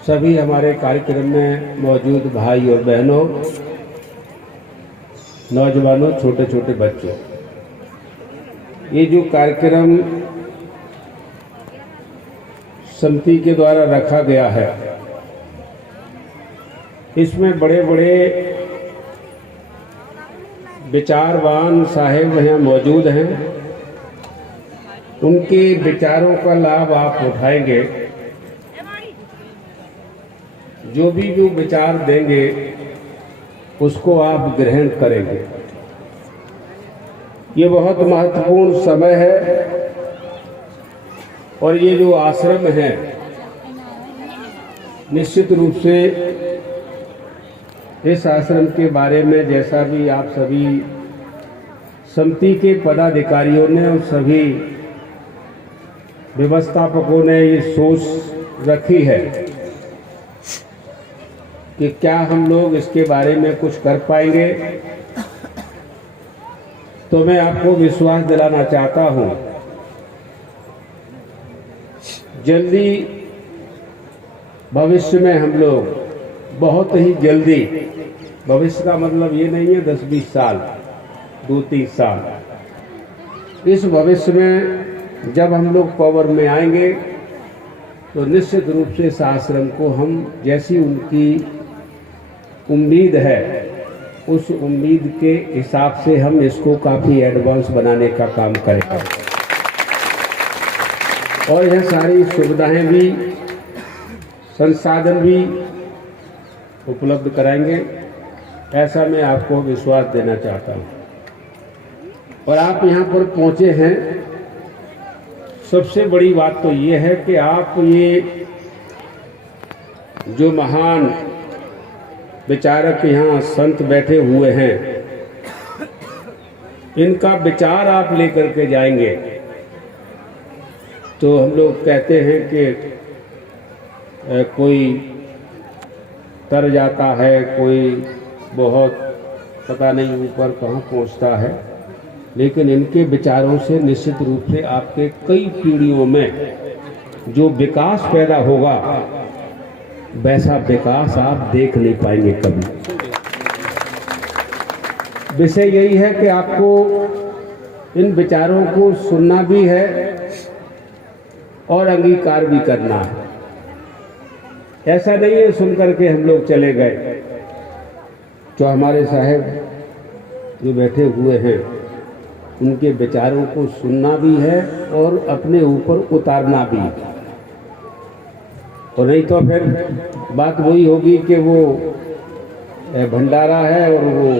सभी हमारे कार्यक्रम में मौजूद भाई और बहनों, नौजवानों, छोटे छोटे बच्चों, ये जो कार्यक्रम समिति के द्वारा रखा गया है, इसमें बड़े बड़े विचारवान साहेब यहाँ मौजूद हैं। उनके विचारों का लाभ आप उठाएंगे। जो भी जो विचार देंगे उसको आप ग्रहण करेंगे। ये बहुत महत्वपूर्ण समय है और ये जो आश्रम है, निश्चित रूप से इस आश्रम के बारे में जैसा भी आप सभी समिति के पदाधिकारियों ने और सभी व्यवस्थापकों ने ये सोच रखी है कि क्या हम लोग इसके बारे में कुछ कर पाएंगे, तो मैं आपको विश्वास दिलाना चाहता हूं, जल्दी भविष्य में हम लोग बहुत ही जल्दी, भविष्य का मतलब ये नहीं है 10-20 साल, 2-3 साल, इस भविष्य में जब हम लोग पावर में आएंगे तो निश्चित रूप से इस आश्रम को हम, जैसी उनकी उम्मीद है, उस उम्मीद के हिसाब से हम इसको काफ़ी एडवांस बनाने का काम करेंगे और यह सारी सुविधाएं भी, संसाधन भी उपलब्ध कराएंगे, ऐसा मैं आपको विश्वास देना चाहता हूं। और आप यहाँ पर पहुँचे हैं, सबसे बड़ी बात तो ये है कि आप ये जो महान विचारक यहाँ संत बैठे हुए हैं, इनका विचार आप लेकर के जाएंगे। तो हम लोग कहते हैं कि कोई तर जाता है, कोई बहुत पता नहीं ऊपर कहाँ पहुँचता है, लेकिन इनके विचारों से निश्चित रूप से आपके कई पीढ़ियों में जो विकास पैदा होगा, वैसा विकास आप देख नहीं पाएंगे कभी। विषय यही है कि आपको इन विचारों को सुनना भी है और अंगीकार भी करना है। ऐसा नहीं है सुन करके हम लोग चले गए। जो हमारे साहब जो बैठे हुए हैं, उनके विचारों को सुनना भी है और अपने ऊपर उतारना भी है। और नहीं तो फिर बात वही होगी कि वो भंडारा है और वो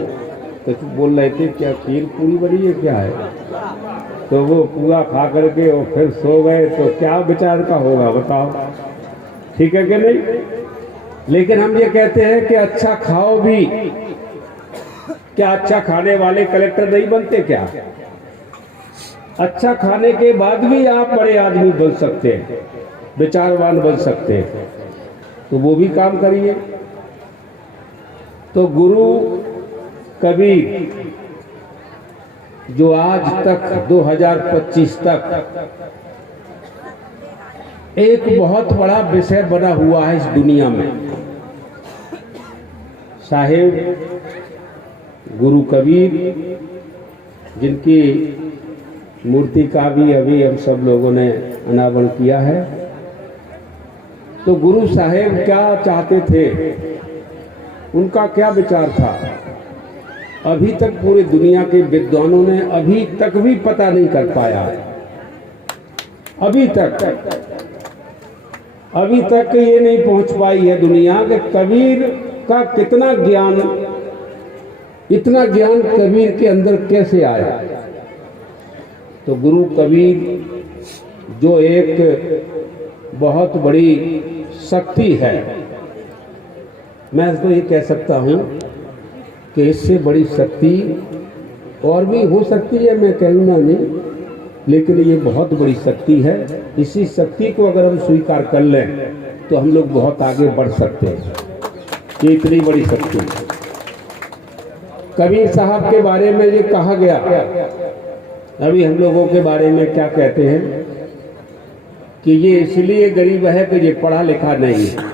कुछ बोल रहे थे, क्या खीर पूरी बनी है क्या है, तो वो पूरा खा करके और फिर सो गए, तो क्या विचार का होगा बताओ? ठीक है कि नहीं? लेकिन हम ये कहते हैं कि अच्छा खाओ भी। क्या अच्छा खाने वाले कलेक्टर नहीं बनते क्या? अच्छा खाने के बाद भी आप बड़े आदमी बन सकते हैं, विचारवान बन सकते हैं, तो वो भी काम करिए। तो गुरु कबीर जो आज तक 2025 तक एक बहुत बड़ा विषय बना हुआ है इस दुनिया में, साहेब गुरु कबीर, जिनकी मूर्ति का भी अभी हम सब लोगों ने अनावरण किया है। तो गुरु साहेब क्या चाहते थे, उनका क्या विचार था, अभी तक पूरी दुनिया के विद्वानों ने अभी तक भी पता नहीं कर पाया। अभी तक ये नहीं पहुंच पाई है दुनिया कि कबीर का कितना ज्ञान, इतना ज्ञान कबीर के अंदर कैसे आया। तो गुरु कबीर जो एक बहुत बड़ी शक्ति है, मैं तो ये कह सकता हूँ कि इससे बड़ी शक्ति और भी हो सकती है, मैं कहूँगा नहीं, लेकिन ये बहुत बड़ी शक्ति है। इसी शक्ति को अगर हम स्वीकार कर लें तो हम लोग बहुत आगे बढ़ सकते हैं। ये इतनी बड़ी शक्ति है। कबीर साहब के बारे में ये कहा गया, अभी हम लोगों के बारे में क्या कहते हैं कि ये इसलिए गरीब है कि ये पढ़ा लिखा नहीं है।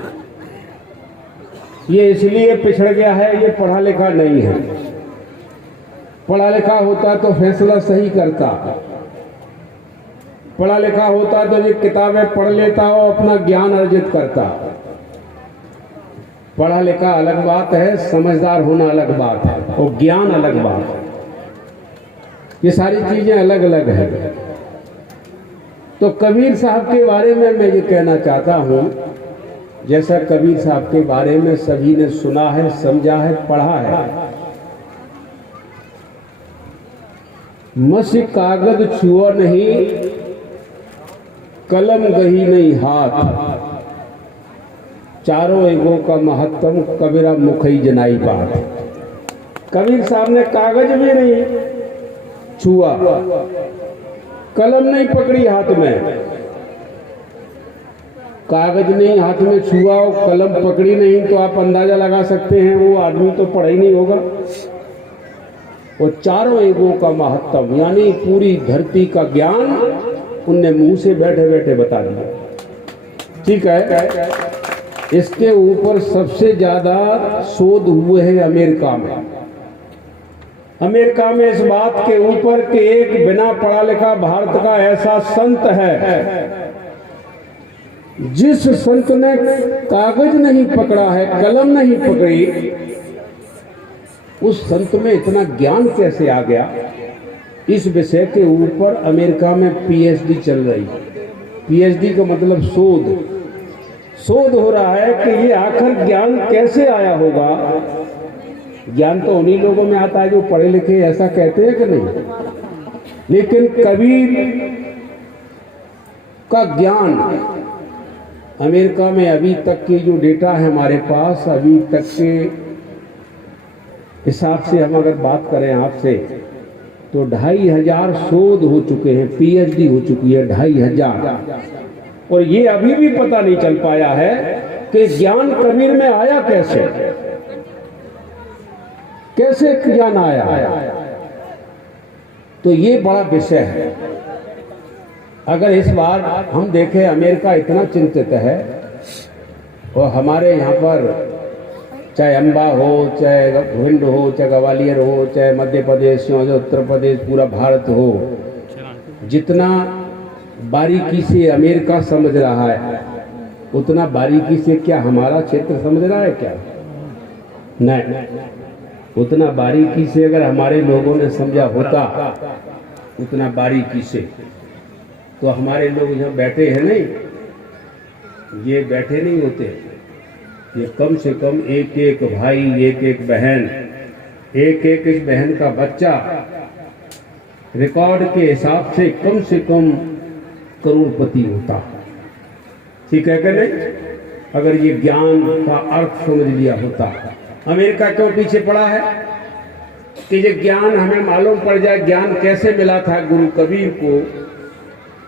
ये इसलिए पिछड़ गया है, ये पढ़ा लिखा नहीं है। पढ़ा लिखा होता तो फैसला सही करता, पढ़ा लिखा होता तो ये किताबें पढ़ लेता और अपना ज्ञान अर्जित करता। पढ़ा लिखा अलग बात है, समझदार होना अलग बात है, और ज्ञान अलग बात है। ये सारी चीजें अलग अलग है। तो कबीर साहब के बारे में मैं ये कहना चाहता हूं, जैसा कबीर साहब के बारे में सभी ने सुना है, समझा है, पढ़ा है। मसी कागज छुआ नहीं, कलम गही नहीं हाथ, चारों एगो का महत्तम कबीरा मुखई जनाई बात। कबीर साहब ने कागज भी नहीं छुआ, कलम नहीं पकड़ी हाथ में, कागज नहीं हाथ में छुआ और कलम पकड़ी नहीं, तो आप अंदाजा लगा सकते हैं वो आदमी तो पढ़ा ही नहीं होगा। वो चारों एगो का महत्तम यानी पूरी धरती का ज्ञान उनने मुंह से बैठे बैठे बता दिया। ठीक है, इसके ऊपर सबसे ज्यादा शोध हुए हैं अमेरिका में। अमेरिका में इस बात के ऊपर कि एक बिना पढ़ा लिखा भारत का ऐसा संत है, जिस संत ने कागज नहीं पकड़ा है, कलम नहीं पकड़ी, उस संत में इतना ज्ञान कैसे आ गया। इस विषय के ऊपर अमेरिका में पीएचडी चल रही है। पीएचडी का मतलब शोध हो रहा है कि ये आखिर ज्ञान कैसे आया होगा। ज्ञान तो उन्हीं लोगों में आता है जो पढ़े लिखे, ऐसा कहते हैं कि नहीं। लेकिन कबीर का ज्ञान अमेरिका में अभी तक की जो डेटा है हमारे पास, अभी तक के हिसाब से हम अगर बात करें आपसे, तो 2500 शोध हो चुके हैं, पीएचडी हो चुकी है 2500। और ये अभी भी पता नहीं चल पाया है कि ज्ञान कबीर में आया कैसे, कैसे ज्ञान आया। तो ये बड़ा विषय है। अगर इस बार हम देखें, अमेरिका इतना चिंतित है, और हमारे यहाँ पर चाहे अम्बा हो, चाहे भिंड हो, चाहे ग्वालियर हो, चाहे मध्य प्रदेश हो, उत्तर प्रदेश, पूरा भारत हो, जितना बारीकी से अमेरिका समझ रहा है, उतना बारीकी से क्या हमारा क्षेत्र समझ रहा है क्या? नहीं। उतना बारीकी से अगर हमारे लोगों ने समझा होता, उतना बारीकी से, तो हमारे लोग यहाँ बैठे हैं नहीं, ये बैठे नहीं होते। ये कम से कम एक एक भाई, एक एक बहन, एक एक बहन का बच्चा रिकॉर्ड के हिसाब से कम करोड़पति होता। ठीक है कि नहीं? अगर ये ज्ञान का अर्थ समझ लिया होता। अमेरिका क्यों पीछे पड़ा है कि ये ज्ञान हमें मालूम पड़ जाए, ज्ञान कैसे मिला था गुरु कबीर को,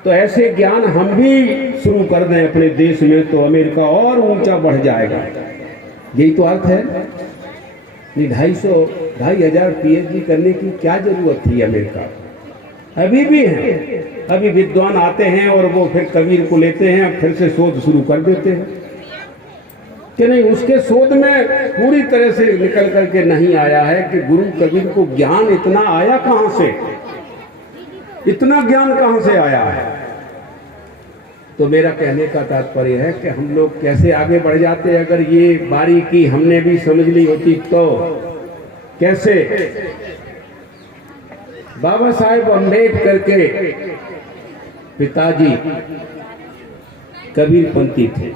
तो ऐसे ज्ञान हम भी शुरू कर दें अपने देश में, तो अमेरिका और ऊंचा बढ़ जाएगा। यही तो अर्थ है। 2,500 पीएचडी करने की क्या जरूरत थी अमेरिका? अभी भी है, अभी विद्वान आते हैं और वो फिर कबीर को लेते हैं, फिर से शोध शुरू कर देते हैं कि नहीं। उसके शोध में पूरी तरह से निकल करके नहीं आया है कि गुरु कबीर को ज्ञान इतना आया कहां से, इतना ज्ञान कहां से आया है। तो मेरा कहने का तात्पर्य है कि हम लोग कैसे आगे बढ़ जाते अगर ये बारीकी हमने भी समझ ली होती तो। कैसे? बाबा साहेब अम्बेडकर के पिताजी कबीरपंथी थे,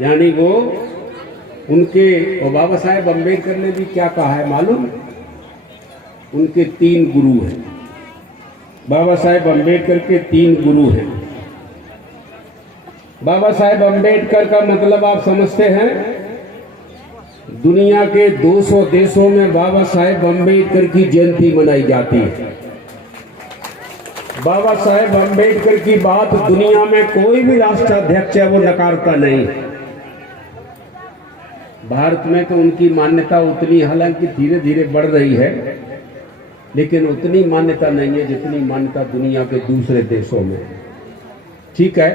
यानी वो उनके, और बाबा साहेब अम्बेडकर ने भी क्या कहा है मालूम? उनके 3 गुरु हैं। बाबा साहेब अम्बेडकर के 3 गुरु हैं। बाबा साहेब अम्बेडकर का मतलब आप समझते हैं? दुनिया के 200 देशों में बाबा साहेब अम्बेडकर की जयंती मनाई जाती है। बाबा साहेब अम्बेडकर की बात दुनिया में कोई भी राष्ट्राध्यक्ष है वो नकारता नहीं। भारत में तो उनकी मान्यता उतनी, हालांकि धीरे धीरे बढ़ रही है, लेकिन उतनी मान्यता नहीं है जितनी मान्यता दुनिया के दूसरे देशों में। ठीक है।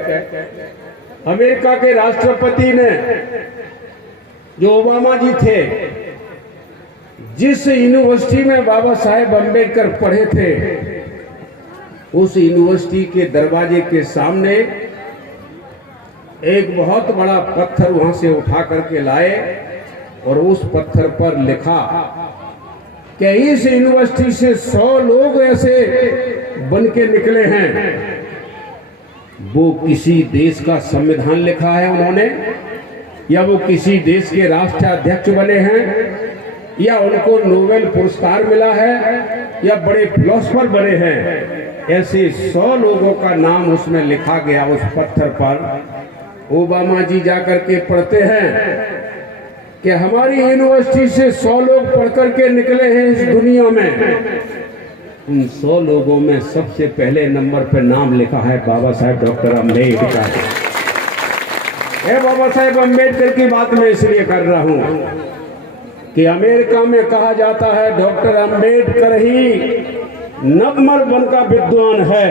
अमेरिका के राष्ट्रपति ने जो ओबामा जी थे, जिस यूनिवर्सिटी में बाबा साहेब अम्बेडकर पढ़े थे, उस यूनिवर्सिटी के दरवाजे के सामने एक बहुत बड़ा पत्थर वहां से उठा करके लाए और उस पत्थर पर लिखा कि इस यूनिवर्सिटी से 100 लोग ऐसे बन के निकले हैं। वो किसी देश का संविधान लिखा है उन्होंने, या वो किसी देश के राष्ट्राध्यक्ष बने हैं, या उनको नोबेल पुरस्कार मिला है, या बड़े फिलोसफर बने हैं। ऐसे 100 लोगों का नाम उसमें लिखा गया उस पत्थर पर। ओबामा जी जाकर के पढ़ते हैं कि हमारी यूनिवर्सिटी से 100 लोग पढ़ करके निकले हैं इस दुनिया में। उन 100 लोगों में सबसे पहले नंबर पर नाम लिखा है बाबा साहेब डॉक्टर अम्बेडकर। बाबा साहेब अम्बेडकर की बात मैं इसलिए कर रहा हूं कि अमेरिका में कहा जाता है डॉक्टर अम्बेडकर ही नंबर 1 का विद्वान है,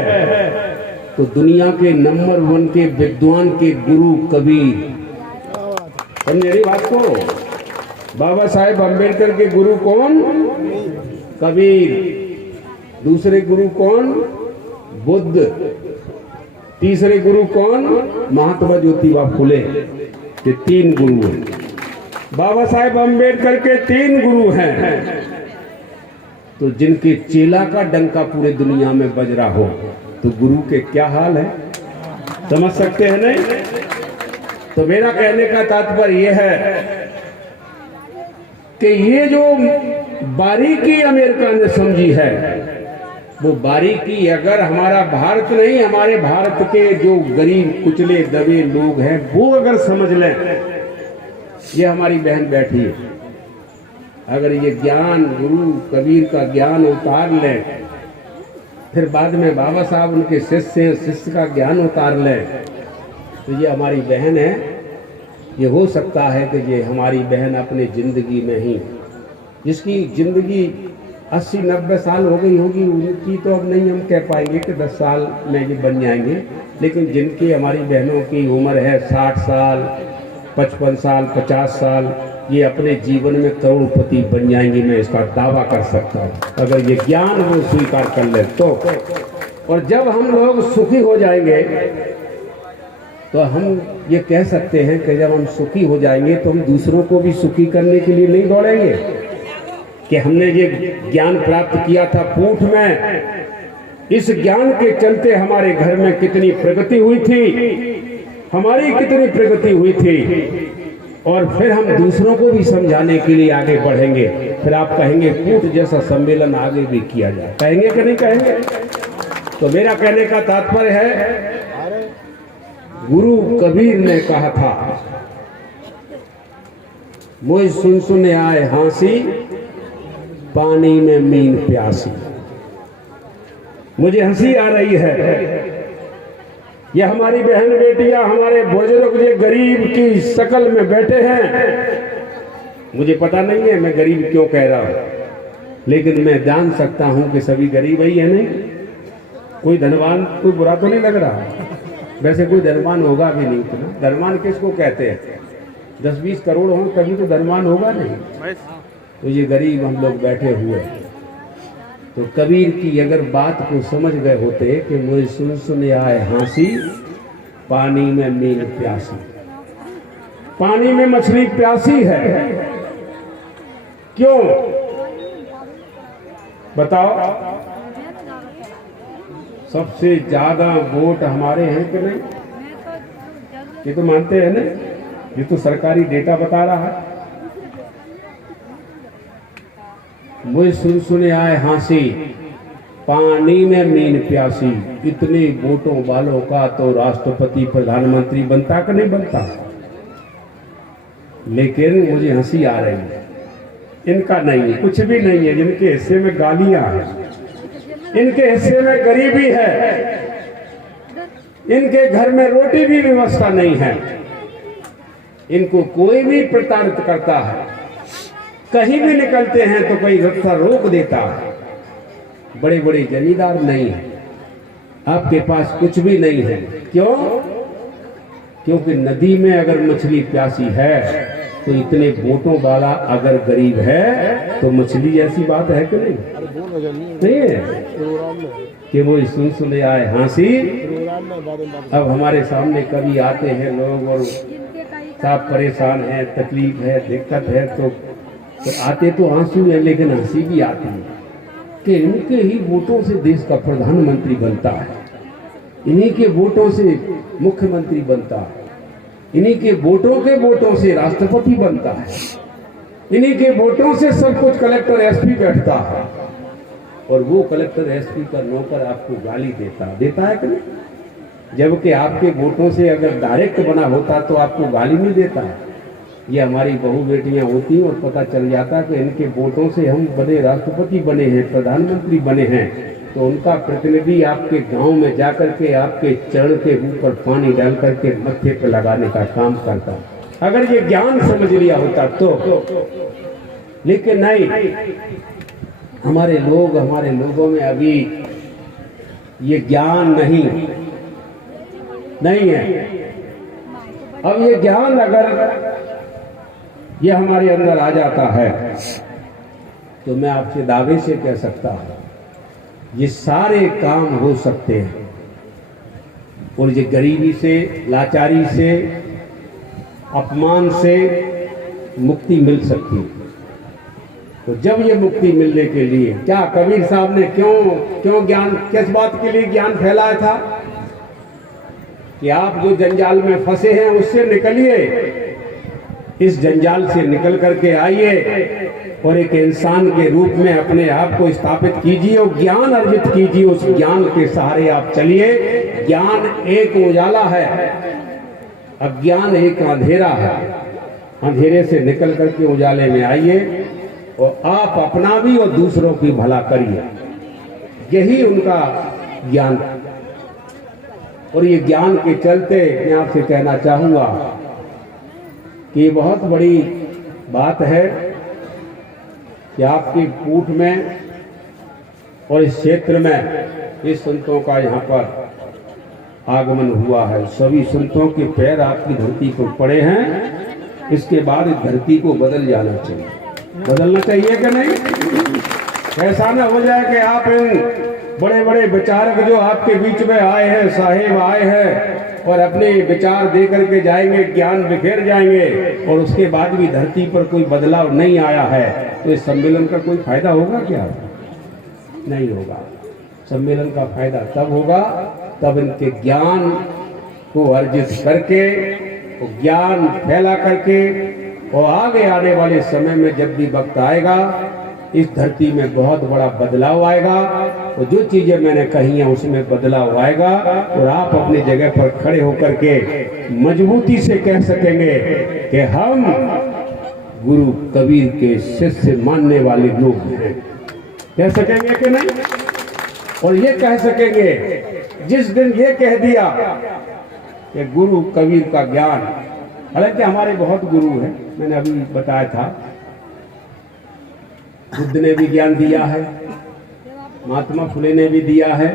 तो दुनिया के नंबर 1 के विद्वान के गुरु कबीर। समझे मेरी बात को? बाबा साहेब अम्बेडकर के गुरु कौन? कबीर। दूसरे गुरु कौन? बुद्ध। तीसरे गुरु कौन? महात्मा ज्योतिबा फुले। ये 3 गुरु हैं। बाबा साहेब अम्बेडकर के 3 गुरु हैं। तो जिनके चेला का डंका पूरे दुनिया में बज रहा हो, तो गुरु के क्या हाल है? समझ सकते हैं नहीं? तो मेरा कहने का तात्पर्य यह है कि ये जो बारीकी अमेरिका ने समझी है, वो बारीकी अगर हमारा भारत नहीं, हमारे भारत के जो गरीब कुचले दबे लोग हैं वो अगर समझ लें, ये हमारी बहन बैठी है, अगर ये ज्ञान गुरु कबीर का ज्ञान उतार लें, फिर बाद में बाबा साहब उनके शिष्य का ज्ञान उतार लें, तो ये हमारी बहन है। ये हो सकता है कि ये हमारी बहन अपने ज़िंदगी में ही, जिसकी ज़िंदगी 80-90 साल हो गई होगी, उनकी तो अब नहीं हम कह पाएंगे कि 10 साल में ये बन जाएंगे, लेकिन जिनकी हमारी बहनों की उम्र है 60 साल, 55 साल, 50 साल, ये अपने जीवन में करोड़पति बन जाएंगी। मैं इसका दावा कर सकता हूँ, अगर ये ज्ञान वो स्वीकार कर ले तो। और जब हम लोग सुखी हो जाएंगे, तो हम ये कह सकते हैं कि जब हम सुखी हो जाएंगे तो हम दूसरों को भी सुखी करने के लिए नहीं दौड़ेंगे कि हमने ये ज्ञान प्राप्त किया था पूठ में, इस ज्ञान के चलते हमारे घर में कितनी प्रगति हुई थी, हमारी कितनी प्रगति हुई थी, और फिर हम दूसरों को भी समझाने के लिए आगे बढ़ेंगे। फिर आप कहेंगे कूट जैसा सम्मेलन आगे भी किया जाए, कहेंगे कि नहीं कहेंगे? तो मेरा कहने का तात्पर्य है, गुरु कबीर ने कहा था, मुझ सुन सुन आए हंसी, पानी में मीन प्यासी। मुझे हंसी आ रही है, ये हमारी बहन बेटियां, हमारे बुजुर्ग जो गरीब की शकल में बैठे हैं, मुझे पता नहीं है मैं गरीब क्यों कह रहा हूं, लेकिन मैं जान सकता हूं कि सभी गरीब ही है। नहीं कोई धनवान, कोई बुरा तो नहीं लग रहा, वैसे कोई धनवान होगा भी नहीं इतना। धनवान किसको कहते हैं? 10-20 करोड़ हो तभी तो धनवान होगा नहीं। तो ये गरीब हम लोग बैठे हुए, तो कबीर की अगर बात को समझ गए होते कि मुझे सुन सुन आए हंसी, पानी में मीन प्यासी। पानी में मछली प्यासी है, क्यों बताओ? सबसे ज्यादा वोट हमारे हैं कि नहीं? ये तो मानते हैं ना, ये तो सरकारी डेटा बता रहा है। मुझे सुन सुने आए हंसी, पानी में मीन प्यासी। इतने वोटों वालों का तो राष्ट्रपति प्रधानमंत्री बनता कि नहीं बनता? लेकिन मुझे हंसी आ रही है, इनका नहीं है, कुछ भी नहीं है। जिनके हिस्से में गालियां हैं, इनके हिस्से में गरीबी है, इनके घर में रोटी भी व्यवस्था नहीं है, इनको कोई भी प्रताड़ित करता है, कहीं भी निकलते हैं तो कोई रास्ता रोक देता है। बड़े बड़े जमींदार नहीं है, आपके पास कुछ भी नहीं है। क्यों? क्योंकि नदी में अगर मछली प्यासी है तो इतने वोटों वाला अगर गरीब है तो मछली ऐसी बात है कि नहीं है कि वो सुन ले आए हंसी। अब हमारे सामने कभी आते हैं लोग और सब परेशान है, तकलीफ है, दिक्कत है, तो आते तो आंसू है लेकिन हंसी भी आती है कि इनके ही वोटों से देश का प्रधानमंत्री बनता है, इन्हीं के वोटों से मुख्यमंत्री बनता है, इन्हीं के वोटों से राष्ट्रपति बनता है, इन्हीं के वोटों से सब कुछ कलेक्टर एसपी बैठता है, और वो कलेक्टर एसपी का नौकर आपको गाली देता है कि नहीं? जबकि आपके वोटों से अगर डायरेक्ट बना होता तो आपको गाली नहीं देता है। ये हमारी बहू बेटियां होती और पता चल जाता कि इनके वोटों से हम बने, राष्ट्रपति बने हैं, प्रधानमंत्री बने हैं, तो उनका प्रतिनिधि आपके गांव में जाकर के आपके चरण के ऊपर पानी डाल करके मत्थे पे लगाने का काम करता, अगर ये ज्ञान समझ लिया होता तो। लेकिन नहीं, हमारे लोगों में अभी ये ज्ञान नहीं है। अब ये ज्ञान अगर ये हमारे अंदर आ जाता है तो मैं आपसे दावे से कह सकता हूं ये सारे काम हो सकते हैं, और ये गरीबी से, लाचारी से, अपमान से मुक्ति मिल सकती है। तो जब ये मुक्ति मिलने के लिए, क्या कबीर साहब ने क्यों ज्ञान, किस बात के लिए ज्ञान फैलाया था कि आप जो जंजाल में फंसे हैं उससे निकलिए, इस जंजाल से निकल करके आइए और एक इंसान के रूप में अपने आप को स्थापित कीजिए और ज्ञान अर्जित कीजिए। उस ज्ञान के सहारे आप चलिए। ज्ञान एक उजाला है, अज्ञान एक अंधेरा है। अंधेरे से निकल करके उजाले में आइए और आप अपना भी और दूसरों की भला करिए। यही उनका ज्ञान। और ये ज्ञान के चलते मैं आपसे कहना चाहूंगा कि ये बहुत बड़ी बात है कि आपके कूट में और इस क्षेत्र में इस संतों का यहाँ पर आगमन हुआ है। सभी संतों के पैर आपकी धरती पर पड़े हैं। इसके बाद इस धरती को बदल जाना चाहिए, बदलना चाहिए कि नहीं? ऐसा ना हो जाए कि आप इन बड़े बड़े विचारक जो आपके बीच में आए हैं, साहेब आए हैं और अपने विचार दे करके जाएंगे, ज्ञान बिखेर जाएंगे, और उसके बाद भी धरती पर कोई बदलाव नहीं आया है, तो इस सम्मेलन का कोई फायदा होगा क्या? नहीं होगा। सम्मेलन का फायदा तब होगा तब इनके ज्ञान को अर्जित करके, ज्ञान फैला करके, और आगे आने वाले समय में जब भी वक्त आएगा इस धरती में बहुत बड़ा बदलाव आएगा। और जो चीजें मैंने कही हैं उसमें बदलाव आएगा और आप अपनी जगह पर खड़े होकर के मजबूती से कह सकेंगे कि हम गुरु कबीर के शिष्य मानने वाले लोग हैं। कह सकेंगे कि नहीं? और ये कह सकेंगे जिस दिन ये कह दिया कि गुरु कबीर का ज्ञान, हालांकि हमारे बहुत गुरु हैं, मैंने अभी बताया था, बुद्ध ने भी ज्ञान दिया है, महात्मा फुले ने भी दिया है,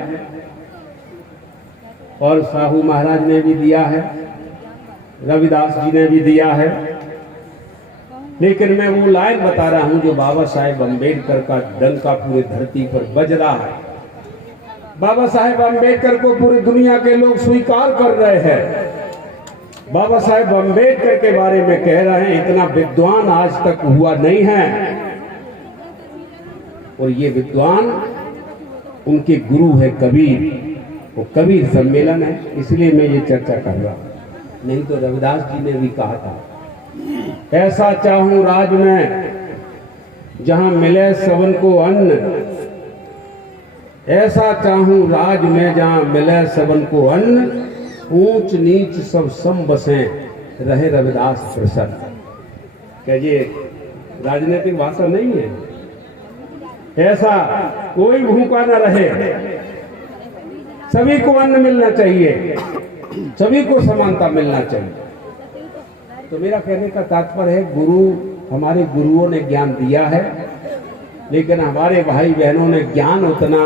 और साहू महाराज ने भी दिया है, रविदास जी ने भी दिया है। लेकिन मैं वो लाइन बता रहा हूं जो बाबा साहेब अम्बेडकर का डंका पूरे धरती पर बज रहा है। बाबा साहेब अम्बेडकर को पूरी दुनिया के लोग स्वीकार कर रहे हैं। बाबा साहेब अम्बेडकर के बारे में कह रहे हैं इतना विद्वान आज तक हुआ नहीं है, और ये विद्वान उनके गुरु है कबीर, वो कबीर सम्मेलन है, इसलिए मैं ये चर्चा कर रहा हूं। नहीं तो रविदास जी ने भी कहा था, ऐसा चाहूं राज में जहां मिले सबन को अन्न, ऐसा चाहूं राज में जहां मिले सबन को अन्न, ऊंच नीच सब सम बसे रहे रविदास प्रसन्न। क्या ये राजनीतिक भाषा नहीं है? ऐसा कोई भूखा न रहे, सभी को अन्न मिलना चाहिए, सभी को समानता मिलना चाहिए। तो मेरा कहने का तात्पर्य है, गुरु, हमारे गुरुओं ने ज्ञान दिया है, लेकिन हमारे भाई बहनों ने ज्ञान उतना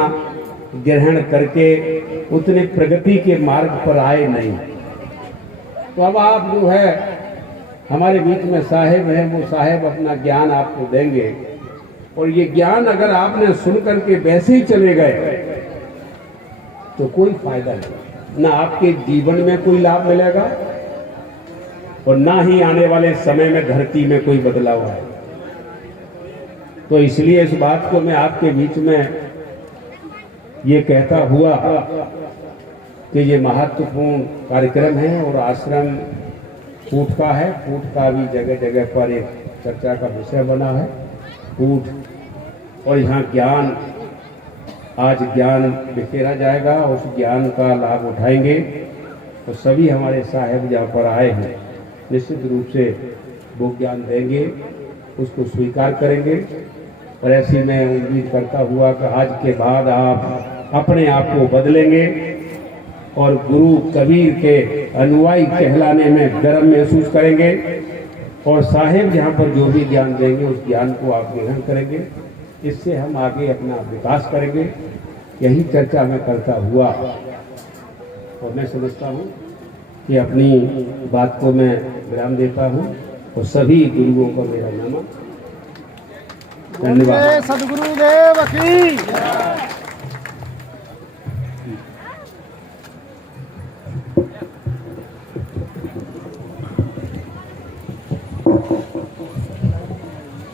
ग्रहण करके उतने प्रगति के मार्ग पर आए नहीं। तो अब आप जो है हमारे बीच में साहेब हैं, वो साहेब अपना ज्ञान आपको देंगे और ये ज्ञान अगर आपने सुन करके वैसे ही चले गए तो कोई फायदा नहीं, ना आपके जीवन में कोई लाभ मिलेगा और ना ही आने वाले समय में धरती में कोई बदलाव आएगा। तो इसलिए इस बात को मैं आपके बीच में ये कहता हुआ कि ये महत्वपूर्ण कार्यक्रम है और आश्रम कूट का है, कूट का भी जगह जगह पर एक चर्चा का विषय बना है कूट, और यहाँ ज्ञान, आज ज्ञान बिखेरा जाएगा, उस ज्ञान का लाभ उठाएंगे। तो सभी हमारे साहेब जहाँ पर आए हैं निश्चित रूप से वो ज्ञान देंगे, उसको स्वीकार करेंगे। और ऐसी मैं उम्मीद करता हुआ कि आज के बाद आप अपने आप को बदलेंगे और गुरु कबीर के अनुयायी कहलाने में गर्व महसूस करेंगे और साहेब जहाँ पर जो भी ज्ञान देंगे उस ज्ञान को आप ग्रहण करेंगे। इससे हम आगे अपना विकास करेंगे। यही चर्चा मैं करता हुआ और मैं समझता हूँ कि अपनी बात को मैं विराम देता हूँ और सभी गुरुओं का मेरा नमन, धन्यवाद। सदगुरुदेव की